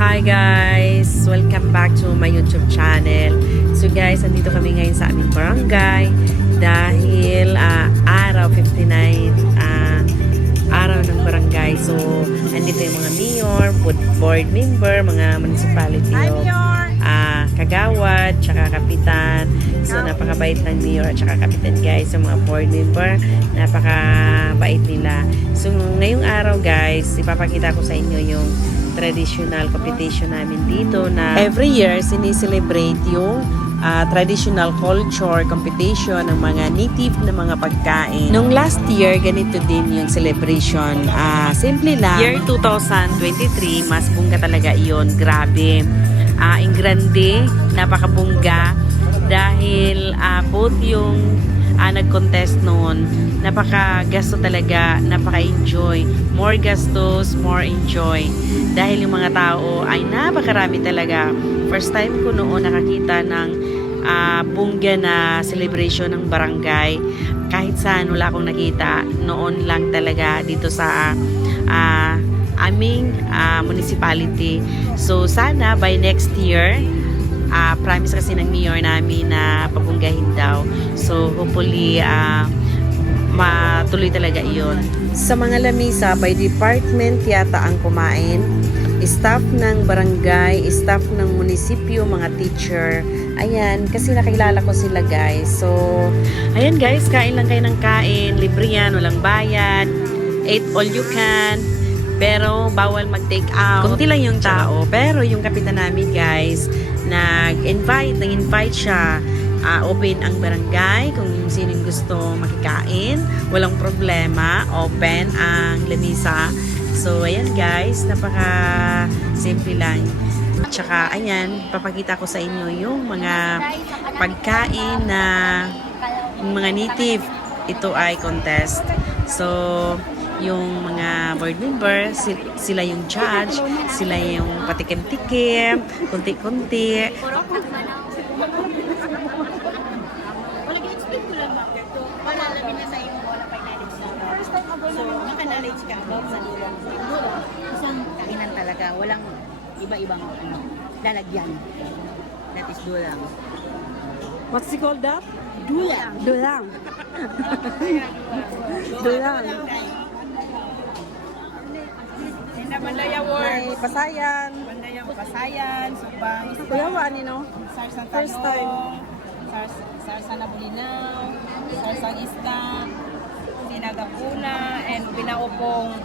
Hi guys! Welcome back to my YouTube channel. So guys, andito kami ngayon sa aming barangay dahil araw 59 araw ng barangay. So, andito yung mga mayor, board member, mga municipality kagawad, tsaka kapitan. So, napakabait ng mayor at tsaka kapitan guys. Yung mga board member, napakabait nila. So, ngayong araw guys, ipapakita ko sa inyo yung traditional competition namin dito na every year sinicelebrate yung traditional culture competition ng mga native na mga pagkain. Nung last year, ganito din yung celebration. Simple lang. Year 2023, mas bongga talaga iyon. Grabe. In grande, napakabongga dahil both yung nag-contest noon, napaka-gasto talaga, napaka-enjoy. More gastos, more enjoy. Dahil yung mga tao ay napakarami talaga. First time ko noon nakakita ng bongga na celebration ng barangay. Kahit saan wala akong nakita. Noon lang talaga dito sa aming municipality. So sana by next year, promise kasi ng mayor namin na pabunggahin daw. So hopefully matuloy talaga iyon. Sa mga lamisa, by department yata ang kumain. Staff ng barangay, staff ng munisipyo, mga teacher. Ayan, kasi nakilala ko sila guys. So, ayan guys, kain lang kayo ng kain. Libre yan, walang bayad. Eat all you can. Pero bawal mag-take out. Kunti lang yung tao. Pero yung kapitan namin guys, nag-invite siya. Open ang barangay kung sino yung gusto makikain. Walang problema. Open ang lamisa. So, ayan guys, napaka simple lang. Tsaka, ayan, papakita ko sa inyo yung mga pagkain na mga native. Ito ay contest. So, yung mga board member, sila yung judge, sila yung patikim-tikim, kunti-kunti. So, naka-knowledge ka about sa dulang. Isang kainan talaga, walang iba-ibang lalagyan. That is dulang. What's it called that? Dulang. Dulang. Dulang. Bandaya May pasayan. Bandaya Pasayan, Subang, Kuya, wani no? Sarsang First time. Sarsang Nabulinaw, Sarsang Ista, Sinagapuna, and Binaupong,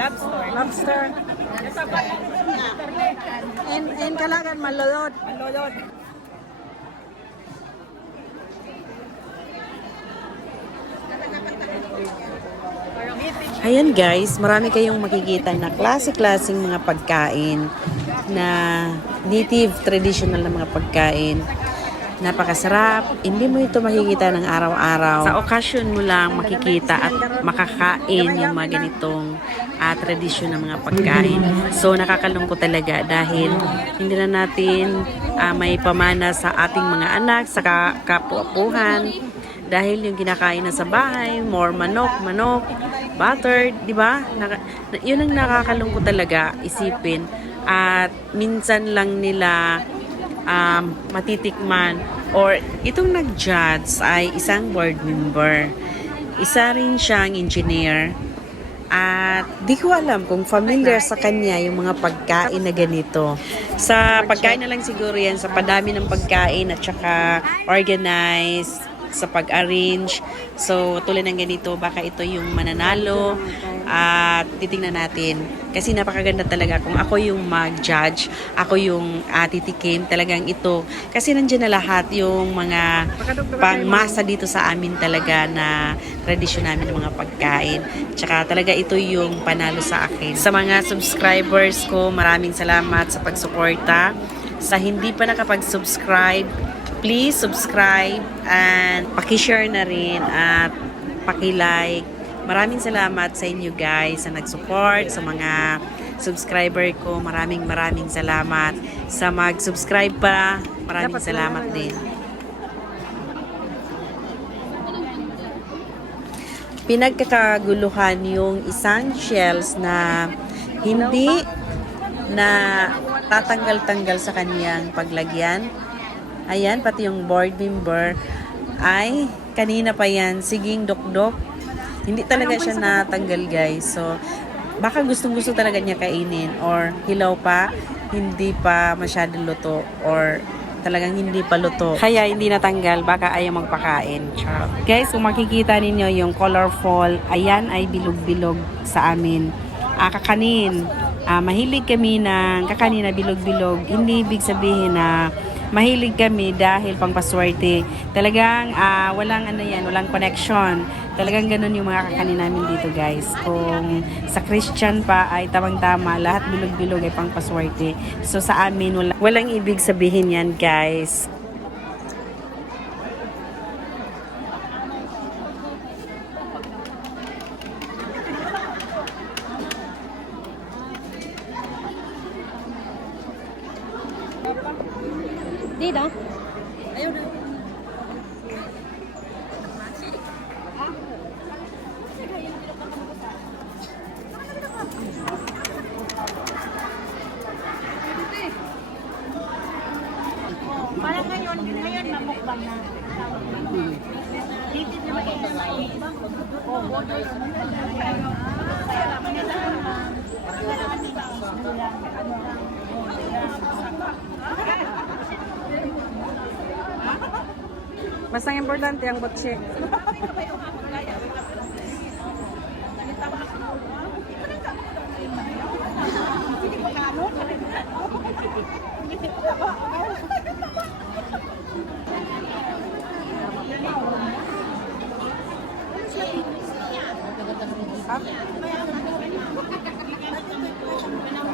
lobster. Lobster. And kalagan malolod. Malolod. Ayan guys, marami kayong makikita na klase-klaseng mga pagkain na native, traditional na mga pagkain. Napakasarap. Hindi mo ito makikita ng araw-araw. Sa okasyon mo lang makikita at makakain yung mga ganitong tradisyon ng mga pagkain. So nakakalungkot talaga dahil hindi na natin may pamana sa ating mga anak, sa kapuapuhan. Dahil yung kinakain na sa bahay, more manok, buttered, di ba? Yun ang nakakalungkot talaga isipin. At minsan lang nila matitikman. Or itong nag-judge ay isang board member. Isa rin siyang engineer. At di ko alam kung familiar sa kanya yung mga pagkain na ganito. Sa pagkain na lang siguro yan, sa padami ng pagkain at saka organize, sa pag-arrange. So, tulad ng ganito, baka ito yung mananalo at titingnan natin. Kasi napakaganda talaga kung ako yung mag-judge, ako yung titikim, talagang ito. Kasi nandiyan na lahat yung mga pangmasa dito sa amin talaga na tradisyon namin ng mga pagkain. Tsaka talaga ito yung panalo sa akin. Sa mga subscribers ko, maraming salamat sa pagsuporta. Sa hindi pa nakapag-subscribe, please subscribe and paki-share na rin at paki-like. Maraming salamat sa inyo guys sa nag-support, sa mga subscriber ko. Maraming salamat. Sa mag-subscribe pa, maraming salamat din. Pinagkakaguluhan yung isang shells na hindi na tatanggal-tanggal sa kaniyang paglagyan. Ayan, pati yung board member ay kanina pa yan, siging dukdok. Hindi talaga siya natanggal guys. So, baka gustong-gusto talaga niya kainin or hilaw pa, hindi pa masyadong luto or talagang hindi pa luto. Kaya hindi natanggal, baka ayaw magpakain. Ciao. Guys, kung makikita ninyo yung colorful, ayan ay bilog-bilog sa amin. Kakanin. Mahilig kami ng kakanin na bilog-bilog. Hindi ibig sabihin na mahilig kami dahil pangpaswerte. Talagang walang walang connection. Talagang ganun yung mga kakanin namin dito guys. Kung sa Christian pa ay tamang-tama, lahat bilog-bilog ay pangpaswerte. So sa amin walang ibig sabihin yan guys. Dito? Parang ngayon mamukbang na. Dito na mukbang. Basta ang importante ang botse.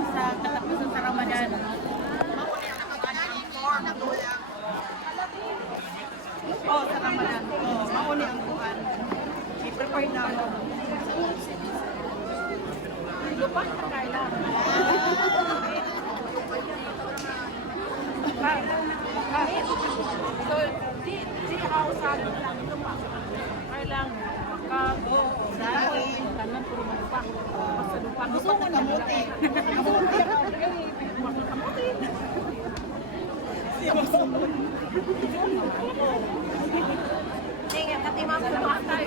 Sa katapusan sa Ramadan. Oh, sa Ramadan. Oh, mauni ang kuhan. I-prepare na ako. Lupa na Carla. So, di ako sa lupa. Kailang makago, dahil, kanan puro lupa. Sa lupa. Gusto ko kamuti. Kamuti. Sige, katima ko na matay.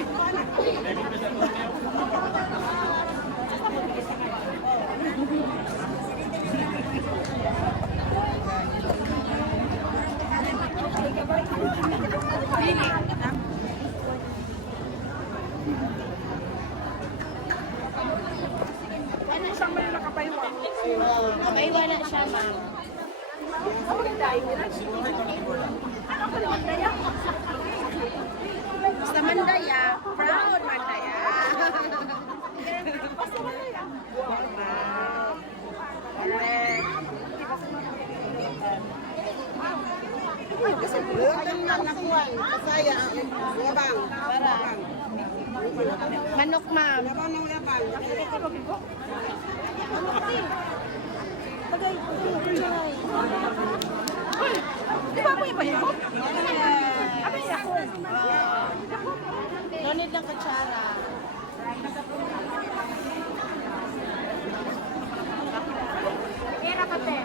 Kapaiwa na siya, ma'am. Basta Mandaya, proud Mandaya. Basta Mandaya. Manok, ma'am. Di ba ako iba yun? Apa niya ako? Donate lang kutsara. Kira ka, te.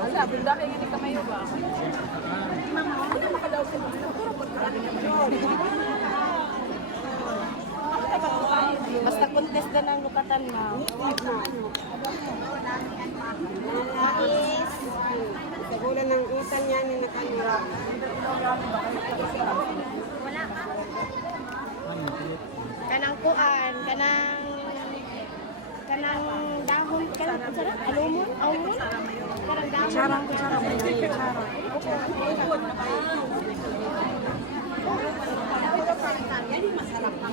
Ala, bunda kayo nga ni Kamayo ba? Mama, ano makadaw sila? Basta contest na ng lukatan na. Mais. Segulan ng isan yan ni nakanira. Wala ka? Kanang kuan, kanang dahon, kanang alumon, alumon. Kanang dahon. Kutsarang kutsara. Masarap na.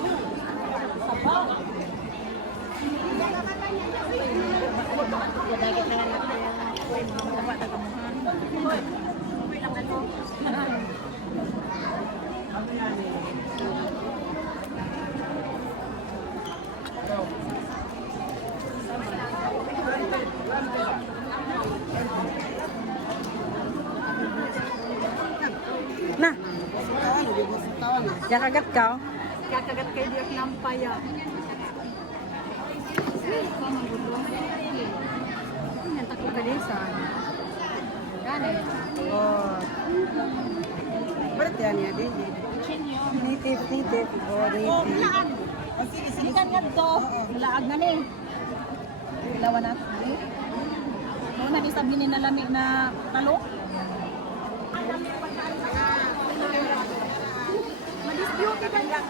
Madagit na nga natin. Na. Ya kagat ka. Kakagat kay Diyak ng paya. Yan, takot ka din sa gani. Oh. Berarti yan ya, di. Native. Oh, Oh, native. laag. Sikan nga to. Laag na ni. Ilawan na. Noon na sabi ni nalami na talong. Madispute ka lang.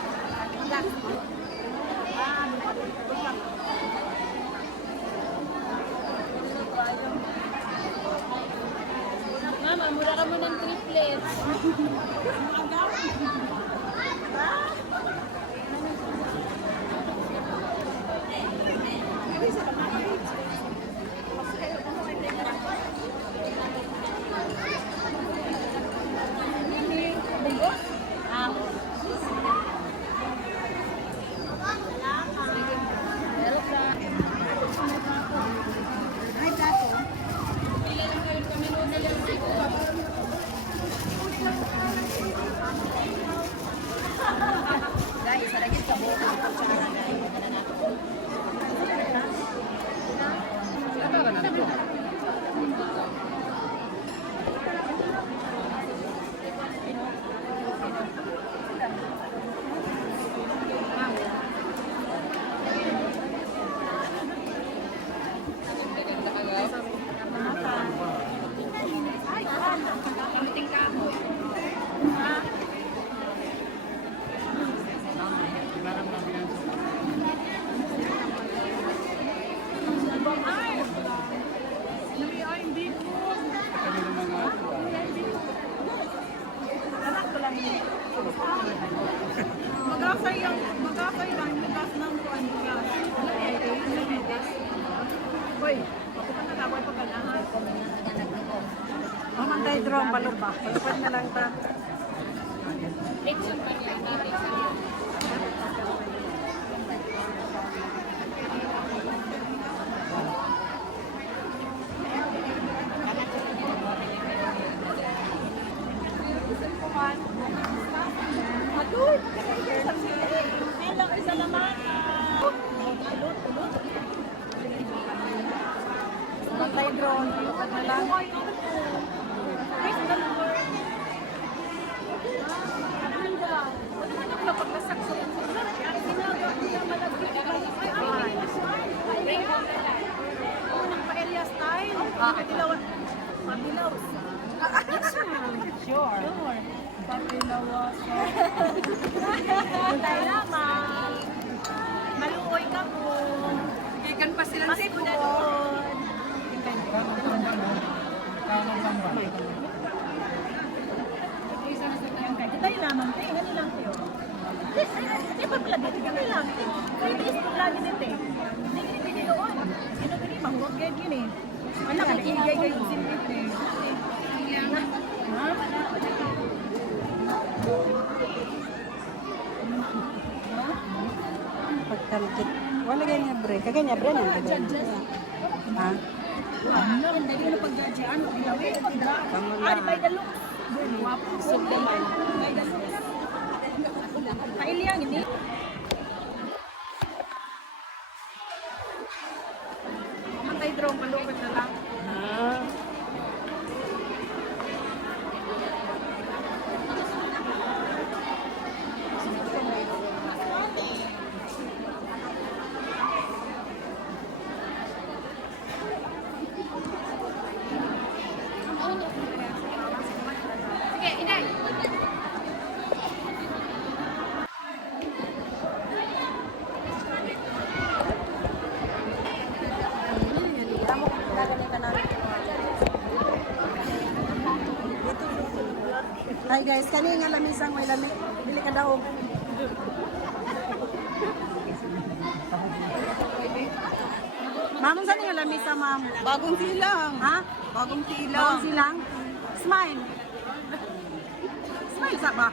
Mama, mura ka mo ng triplets. Guys, lagi sa buo ng kutsara guys. Magkakay lang, nagas ng kuwan ka. Hoy, ako pa natawag pa ganahan. Mamantay drone, palupa. Palupad na lang ta. Leksyon pa niya natin sa Aduh, elang isa naman. Mamantay drone, palupad na lang. Praise the Lord. Amanda, ano man ang napaglasak sa iyo? Sinaga ko na malagay ka lang. Bring home the light. Unang pa-area style. Pabilaw. Pabilaw. Sure. Pabilaw. Tayo lamang. Maluoy ka mo. Ikan pa silang Mas po na doon. Tayo lamang, tayo. Ano lang kayo? Di ba pala dito? Kami lang. Kaya tayo sa lagi dito eh. Hindi doon. Ano gani? Mahurot kayo gini. Anak, nag-iigay kayo sinipit eh. Ha? pagtalkit. Wala ganyan bre. Kaganya bre na. Ha? Ano? Hindi na pag-judgean. Pag-ilawi. Ah, di ba yung dalok? Wapo. Sugdaman. May dalok. Pailiang ini. Mamatay drone. Malupit na lang. Ah. Sige, inay. Hi guys, kani nga lamisang may lami. Bili ka daw. Ma'am, saan nga lamisa, ma'am? Bagong silang. Ha? Bagong Bawang silang? Smile. Smile sa ba?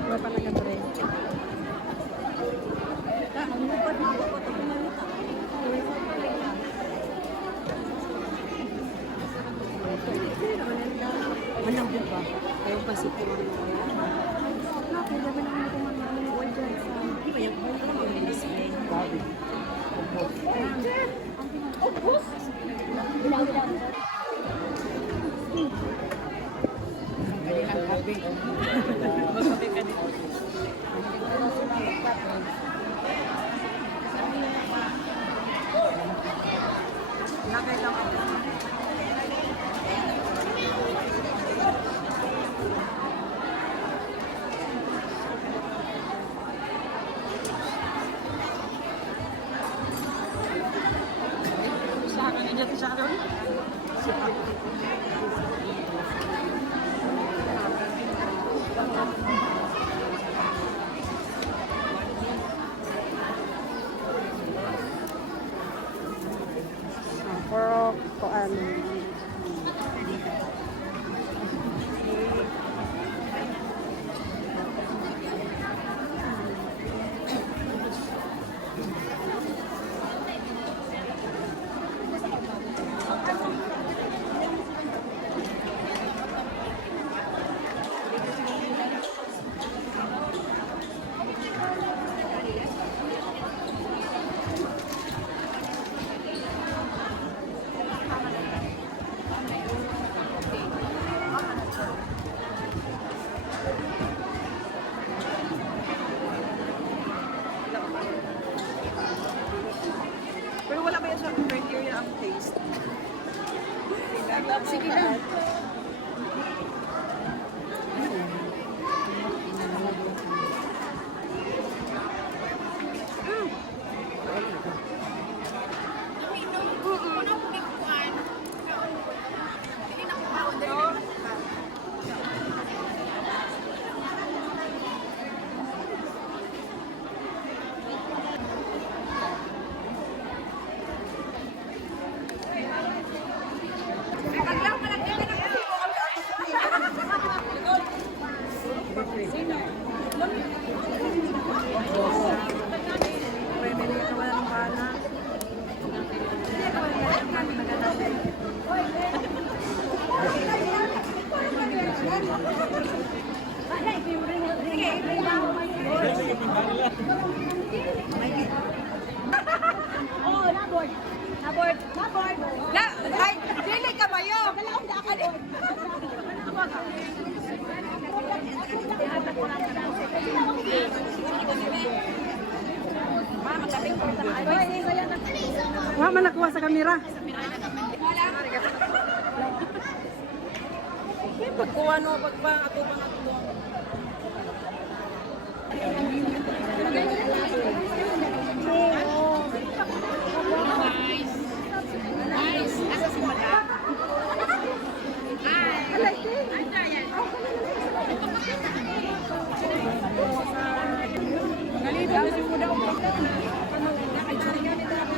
Wala pa nag-bre. Manang din ba? Ayaw pa si Puro. Nakakaya ba naman ito mga oil dyan? Di ba yung Pero, kuan. Pero wala ba yan sa criteria ang taste? Sige lang. Oh, nabord. Nabord. Nabord. Na, ay, dili ka ba yun? Kalaong da ka din. Wa man nakuha sa kamera. Pagkuha no, pagpa, ato pa ato.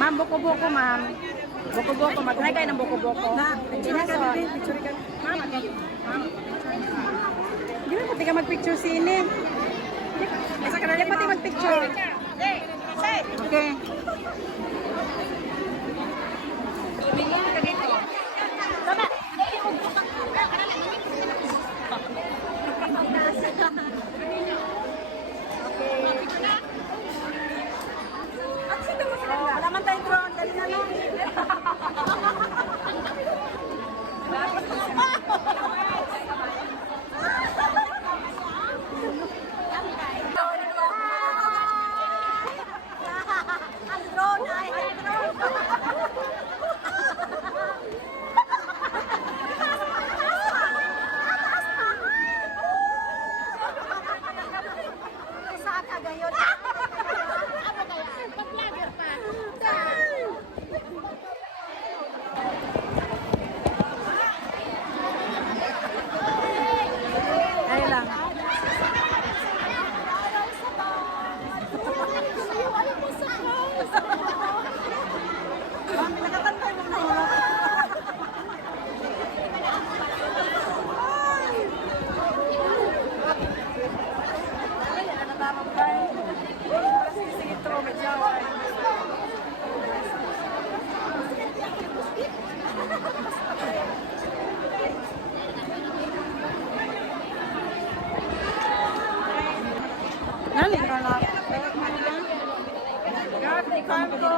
Ma'am, buko-buko, ma'am. Buko-buko, mag-try kayo ng buko-buko. Na, picture ka din. Ma'am, hindi mo pati ka mag-picture sini. Hindi pati mag-picture. Okay. Wala man tayong drone, dali na lang. Ang drone ay drone. farm ko.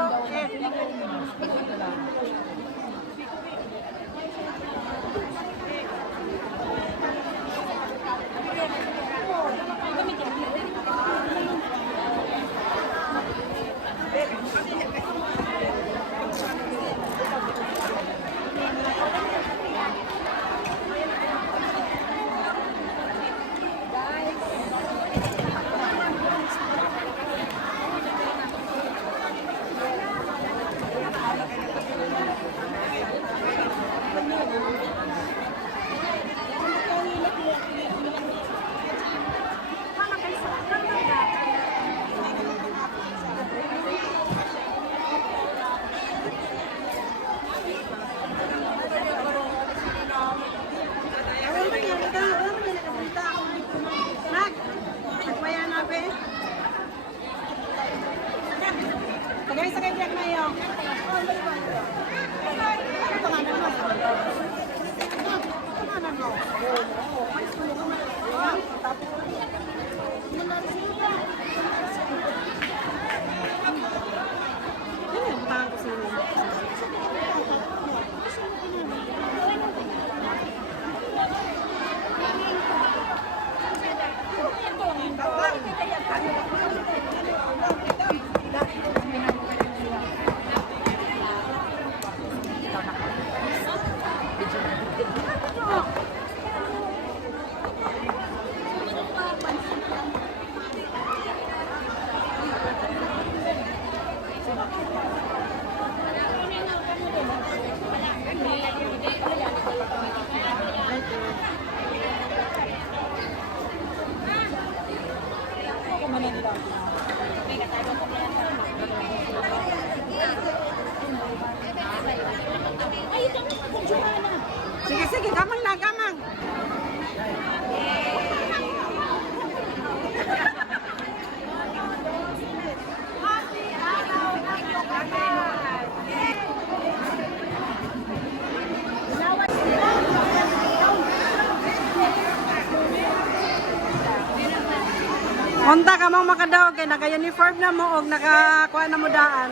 Sige, sige, gamang lang, gamang. Unta ka mong makadaog kay naka-uniform na mo og nakakuha na mo daan.